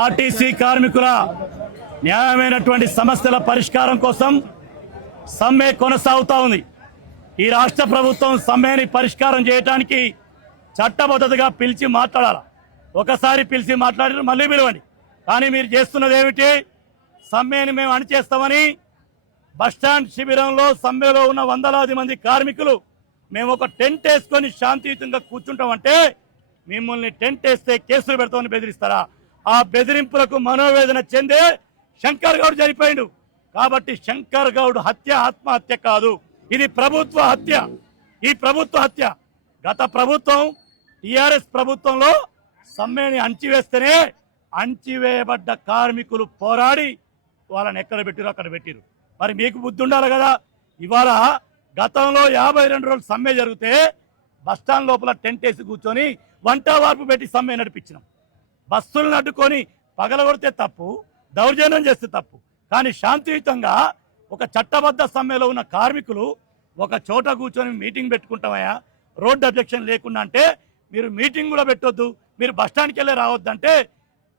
RTC కార్మికుల న్యాయమైనటువంటి సమస్యల పరిష్కారం కోసం సమ్మె కొనసాగుతా ఉంది. ఈ రాష్ట్ర ప్రభుత్వం సమ్మెని పరిష్కారం చేయడానికి చట్టబద్ధతగా పిలిచి మాట్లాడాలి. ఒకసారి పిలిచి మాట్లాడారు, మళ్ళీ పిలవండి. కానీ మీరు చేస్తున్నది ఏమిటి? సమ్మెని మేము అణిచేస్తామని బస్టాండ్ శిబిరంలో సమ్మెలో ఉన్న వందలాది మంది కార్మికులు మేము ఒక టెంట్ వేసుకొని శాంతియుతంగా కూర్చుంటామంటే మిమ్మల్ని టెంట్ వేస్తే కేసులు పెడతామని బెదిరిస్తారా? ఆ బెదిరింపులకు మనోవేదన చెందే శంకర్ గౌడ్ చనిపోయిండు. కాబట్టి శంకర్ గౌడ్ హత్య ఆత్మహత్య కాదు, ఇది ప్రభుత్వ హత్య. ఈ ప్రభుత్వ హత్య గత ప్రభుత్వం టిఆర్ఎస్ ప్రభుత్వంలో సమ్మెని అణచివేస్తేనే అణచివేయబడ్డ కార్మికులు పోరాడి వాళ్ళని ఎక్కడ పెట్టిరో అక్కడ పెట్టిరు. మరి మీకు బుద్ధి ఉండాలి కదా. ఇవాళ గతంలో 52 రోజులు సమ్మె జరిగితే బస్టాండ్ లోపల టెంట్ వేసి కూర్చొని వంట వార్పు పెట్టి సమ్మె నడిపించినాం. బస్సులను అడ్డుకొని పగలగొడితే తప్పు, దౌర్జన్యం చేస్తే తప్పు. కానీ శాంతియుతంగా ఒక చట్టబద్ధ సమ్మెలో ఉన్న కార్మికులు ఒక చోట కూర్చొని మీటింగ్ పెట్టుకుంటామయ్యా, రోడ్డు అబ్జెక్షన్ లేకుండా అంటే మీరు మీటింగ్ కూడా పెట్టొద్దు, మీరు బస్టాండ్కి వెళ్ళి రావద్దంటే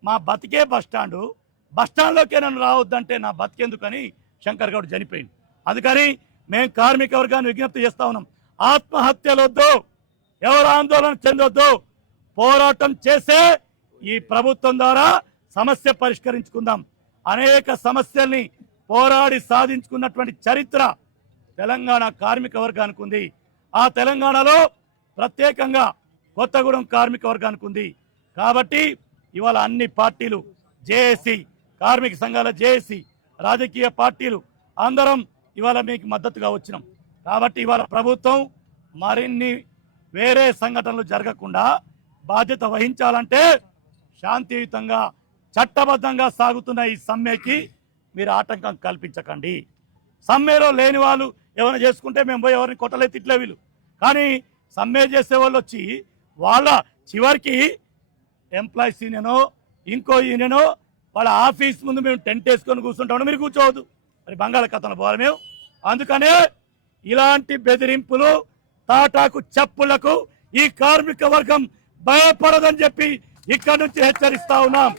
మా బతికే బస్టాండ్లోకే నన్ను రావద్దంటే నా బతికేందుకని శంకర్ గౌడ్ చనిపోయింది. అందుకని మేము కార్మిక వర్గాన్ని విజ్ఞప్తి చేస్తా ఉన్నాం, ఆత్మహత్యలొద్దు, ఎవరు ఆందోళన చెందొద్దు, పోరాటం చేసే ఈ ప్రభుత్వం ద్వారా సమస్య పరిష్కరించుకుందాం. అనేక సమస్యల్ని పోరాడి సాధించుకున్నటువంటి చరిత్ర తెలంగాణ కార్మిక వర్గానికి ఉంది. ఆ తెలంగాణలో ప్రత్యేకంగా కొత్తగూడెం కార్మిక వర్గానికి ఉంది. కాబట్టి ఇవాళ అన్ని పార్టీలు, జేఏసీ, కార్మిక సంఘాల జేఏసీ, రాజకీయ పార్టీలు అందరం ఇవాళ మీకు మద్దతుగా వచ్చినాం. కాబట్టి ఇవాళ ప్రభుత్వం మరిన్ని వేరే సంఘటనలు జరగకుండా బాధ్యత వహించాలంటే శాంతియుతంగా చట్టబద్ధంగా సాగుతున్న ఈ సమ్మెకి మీరు ఆటంకం కల్పించకండి. సమ్మెలో లేని వాళ్ళు ఏమైనా చేసుకుంటే మేము పోయి ఎవరిని కొట్టలే తిట్లే వీళ్ళు. కానీ సమ్మె చేసే వాళ్ళు వచ్చి వాళ్ళ చివరికి ఎంప్లాయీస్ యూనియనో ఇంకో యూనియనో వాళ్ళ ఆఫీస్ ముందు మేము టెంట్ వేసుకొని కూర్చుంటామని మీరు కూర్చోవద్దు. మరి బంగాళాఖాతంలో పోవాలి మేము. అందుకనే ఇలాంటి బెదిరింపులు, తాటాకు చెప్పులకు ఈ కార్మిక వర్గం భయపడదని చెప్పి ఇక్కడి నుంచి హెచ్చరిస్తా ఉన్నాం.